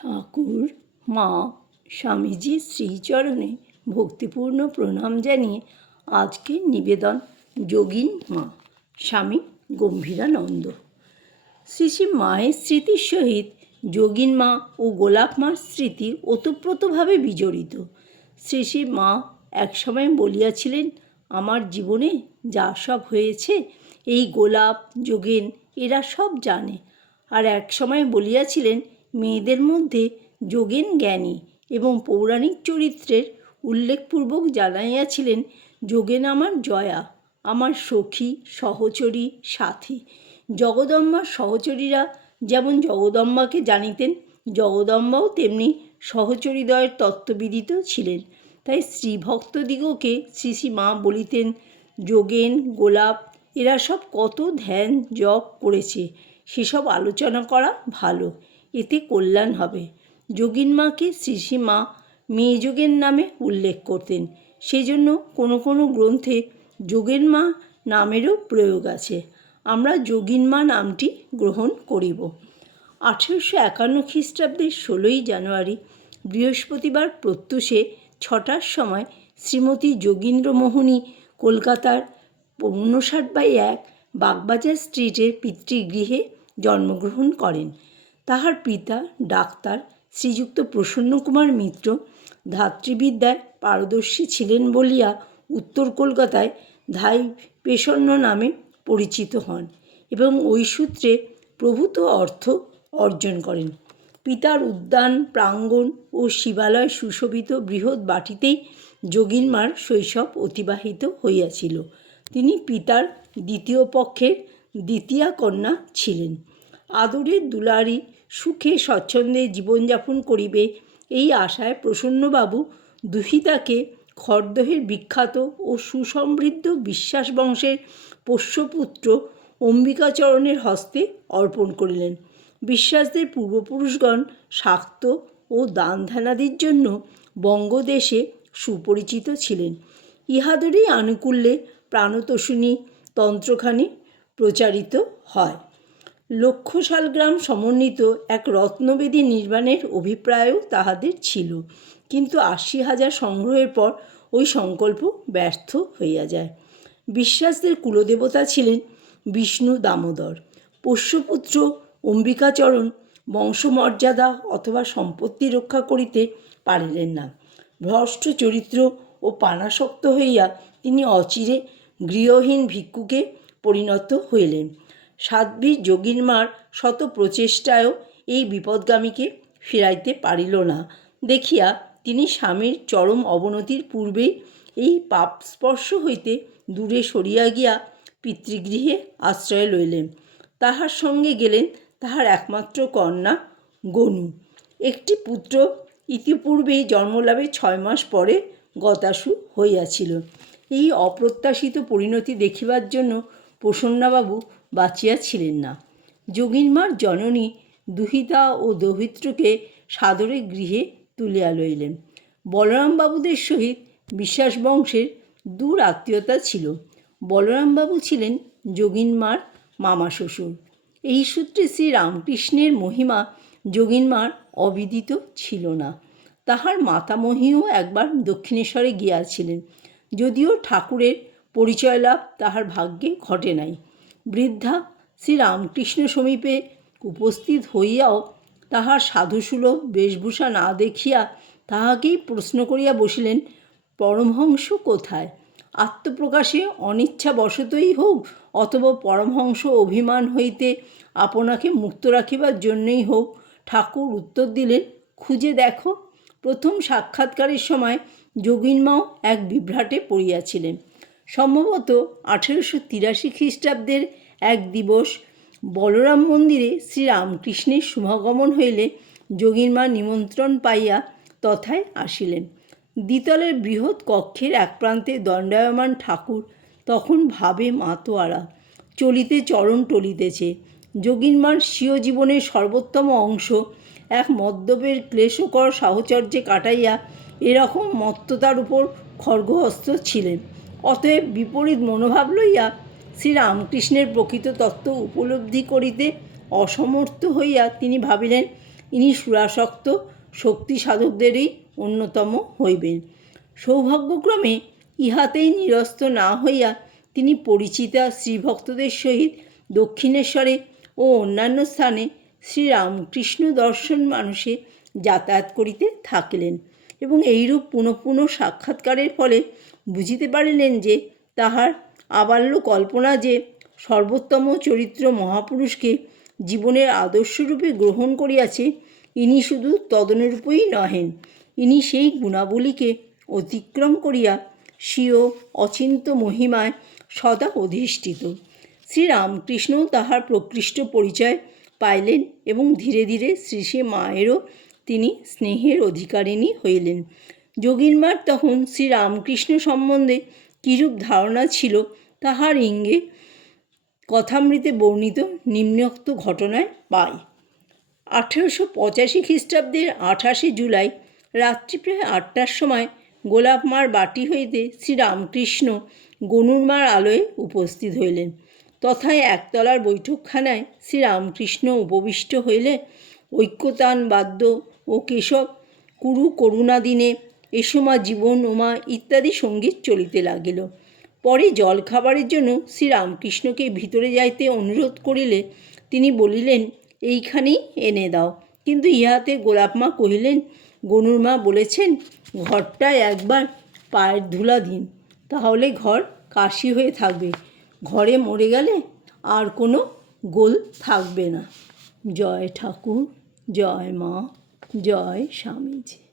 ঠাকুর, মা, স্বামীজি শ্রীচরণে ভক্তিপূর্ণ প্রণাম জানিয়ে আজকের নিবেদন, যোগিন মা, স্বামী গম্ভীরানন্দ। শ্রী শ্রী মায়ের স্মৃতির সহিত যোগিন মা ও গোলাপ মার স্মৃতি ওতপ্রোতভাবে বিজড়িত। শ্রী শ্রী মা একসময় বলিয়াছিলেন, আমার জীবনে যা সব হয়েছে, এই গোলাপ, যোগেন, এরা সব জানে। আর এক সময় বলিয়াছিলেন মেয়েদের মধ্যে যোগেন জ্ঞানী এবং পৌরাণিক চরিত্রের উল্লেখপূর্বক জানাইয়াছিলেন, যোগেন আমার জয়া, আমার সখী, সহচরী, সাথী। জগদম্বার সহচরীরা যেমন জগদম্বাকে জানিতেন, জগদম্বাও তেমনি সহচরীদ্বয়ের তত্ত্ববিদিত ছিলেন। তাই শ্রীভক্তদিগকে শ্রী শ্রী মা বলিতেন, যোগেন, গোলাপ, এরা সব কত ধ্যান, জপ করেছে, সেসব আলোচনা করা ভালো। এতে কল্যাণ হবে। যোগিন মাকে শ্রী মা মেয়ে যোগের নামে উল্লেখ করতেন। সেজন্য কোনো কোনো গ্রন্থে যোগের মা নামেরও প্রয়োগ আছে। আমরা যোগিন মা নামটি গ্রহণ করিব। আঠেরোশো একান্ন খ্রিস্টাব্দের ষোলোই জানুয়ারি বৃহস্পতিবার প্রত্যুষে ছটার সময় শ্রীমতী যোগীন্দ্রমোহনী কলকাতার উনষাট বাই এক বাগবাজার স্ট্রিটের পিতৃগৃহে জন্মগ্রহণ করেন। তাহার পিতা, ডাক্তার শ্রীযুক্ত প্রসন্নকুমার মিত্র ধাত্রীবিদ্যায় পারদর্শী ছিলেন বলিয়া উত্তর কলকাতায় ধাই পেশন্য নামে পরিচিত হন এবং ওই সূত্রে প্রভূত অর্থ অর্জন করেন। পিতার উদ্যান, প্রাঙ্গণ ও শিবালয় সুশোভিত বৃহৎ বাটিতেই যোগিনমার শৈশব অতিবাহিত হইয়াছিল। তিনি পিতার দ্বিতীয় পক্ষের দ্বিতীয়া কন্যা ছিলেন। আদরের দুলারি সুখে স্বচ্ছন্দে জীবনযাপন করিবে এই আশায় প্রসন্নবাবু দুহিতাকে খরদহের বিখ্যাত ও সুসমৃদ্ধ বিশ্বাস বংশের পোষ্যপুত্র অম্বিকাচরণের হস্তে অর্পণ করিলেন। বিশ্বাসদের পূর্বপুরুষগণ শাক্ত ও দান ধ্যানাদির জন্য বঙ্গদেশে সুপরিচিত ছিলেন। ইহাদেরই আনুকূল্যে প্রাণতোষিণী তন্ত্রখানি প্রচারিত হয়। লক্ষ শালগ্রাম সমন্বিত এক রত্নবেদী নির্মাণের অভিপ্রায়ও তাহাদের ছিল। কিন্তু আশি হাজার সংগ্রহের পর ওই সংকল্প ব্যর্থ হইয়া যায়। বিশ্বাসদের কুলদেবতা ছিলেন বিষ্ণু দামোদর। পোষ্যপুত্র অম্বিকাচরণ বংশমর্যাদা অথবা সম্পত্তি রক্ষা করিতে পারিলেন না। ভ্রষ্ট চরিত্র ও পানাসক্ত হইয়া তিনি অচিরে গৃহহীন ভিক্ষুকে পরিণত হইলেন। সাধ্বী যোগিনমার শত প্রচেষ্টায়ও এই বিপদগামীকে ফিরাইতে পারিল না। দেখিয়া তিনি স্বামীর চরম অবনতির পূর্বেই এই পাপ স্পর্শ হইতে দূরে সরিয়া গিয়া পিতৃগৃহে আশ্রয় লইলেন। তাহার সঙ্গে গেলেন তাহার একমাত্র কন্যা গনু। একটি পুত্র ইতিপূর্বেই জন্মলাভের ছয় মাস পরে গতাসু হইয়াছিল। এই অপ্রত্যাশিত পরিণতি দেখিবার জন্য প্রসন্নাবাবু বাঁচিয়া ছিলেন না। যোগিনমার জননী দুহিতা ও দৌহিত্রকে সাদরে গৃহে তুলিয়া লইলেন। বলরামবাবুদের সহিত বিশ্বাস বংশের দূর আত্মীয়তা ছিল। বলরামবাবু ছিলেন যোগিনমার মামা শ্বশুর। এই সূত্রে শ্রী রামকৃষ্ণের মহিমা যোগিনমার অবিদিত ছিল না। তাহার মাতামহীও একবার দক্ষিণেশ্বরে গিয়াছিলেন। যদিও ঠাকুরের পরিচয় লাভ তাহার ভাগ্যে ঘটে নাই। বৃদ্ধা শ্রীরামকৃষ্ণ সমীপে উপস্থিত হইয়াও তাহার সাধুসুলভ বেশভূষা না দেখিয়া তাহাকেই প্রশ্ন করিয়া বসিলেন, পরমহংস কোথায়? আত্মপ্রকাশে অনিচ্ছা বশতই হোক, অথবা পরমহংস অভিমান হইতে আপনাকে মুক্ত রাখিবার জন্যই হোক, ঠাকুর উত্তর দিলেন, খুঁজে দেখো। প্রথম সাক্ষাৎকারের সময় যোগিনমাও এক বিভ্রাটে পড়িয়াছিলেন। সম্ভবত আঠেরোশো তিরাশি খ্রিস্টাব্দের এক দিবস বলরাম মন্দিরে শ্রীরামকৃষ্ণের শুভাগমন হইলে যোগীর মা নিমন্ত্রণ পাইয়া তথায় আসিলেন। দ্বিতলের বৃহৎ কক্ষের এক প্রান্তে দণ্ডায়মান ঠাকুর, তখন ভাবে মাতোয়ারা, চলিতে চরণ টলিতেছে। যোগীনমার স্বীয় জীবনের সর্বোত্তম অংশ এক মদ্যপের ক্লেশকর সাহচর্যে কাটাইয়া এরকম মত্ততার উপর খর্গহস্ত ছিলেন। অতএব বিপরীত মনোভাব লইয়া শ্রীরামকৃষ্ণের প্রকৃত তত্ত্ব উপলব্ধি করিতে অসমর্থ হইয়া তিনি ভাবিলেন, ইনি সুরাসক্ত, শক্তি সাধকদেরই অন্যতম হইবেন। সৌভাগ্যক্রমে ইহাতেই নিরস্ত না হইয়া তিনি পরিচিতা শ্রীভক্তদের সহিত দক্ষিণেশ্বরে ও অন্যান্য স্থানে শ্রীরামকৃষ্ণ দর্শন মানুষে যাতায়াত করিতে থাকিলেন এবং এইরূপ পুনঃ পুনঃ সাক্ষাৎকারের ফলে বুঝিতে পারিলেন যে তাহার আবাল্য কল্পনা যে সর্বোত্তম চরিত্র মহাপুরুষকে জীবনের আদর্শরূপে গ্রহণ করিয়াছে, ইনি শুধু তদনুরূপই নহেন। ইনি সেই গুণাবলীকে অতিক্রম করিয়া স্বীয় অচিন্ত মহিমায় সদা অধিষ্ঠিত। শ্রীরামকৃষ্ণও তাহার প্রকৃষ্ট পরিচয় পাইলেন এবং ধীরে ধীরে শ্রী শ্রী মায়েরও তিনি স্নেহের অধিকারিণী হইলেন। যোগিনমার তখন শ্রীরামকৃষ্ণ সম্বন্ধে কিরূপ ধারণা ছিল তাহার ইঙ্গে কথামৃতে বর্ণিত নিম্নোক্ত ঘটনায় পাই। আঠেরোশো পঁচাশি খ্রিস্টাব্দের আঠাশে জুলাই রাত্রি প্রায় আটটার সময় গোলাপমার বাটি হইতে শ্রীরামকৃষ্ণ গনুরমার আলোয় উপস্থিত হইলেন। তথায় একতলার বৈঠকখানায় শ্রীরামকৃষ্ণ উপবিষ্ট হইলে ঐক্যতান বাদ্য ও কেশব কুরু করুণা দিনে এসমা জীবন, উমা ইত্যাদি সংগীত চলিতে লাগিল। পরে জলখাবারের জন্য শ্রীরামকৃষ্ণকে ভিতরে যাইতে অনুরোধ করিলে তিনি বলিলেন, এইখানেই এনে দাও। কিন্তু ইহাতে গোলাপমা কহিলেন, গনুর মা বলেছেন, ঘরটায় একবার পায়ের ধুলা দিন, তাহলে ঘর কাশি হয়ে থাকবে। ঘরে মরে গেলে আর কোনো গোল থাকবে না। জয় ঠাকুর, জয় মা, জয় স্বামীজি।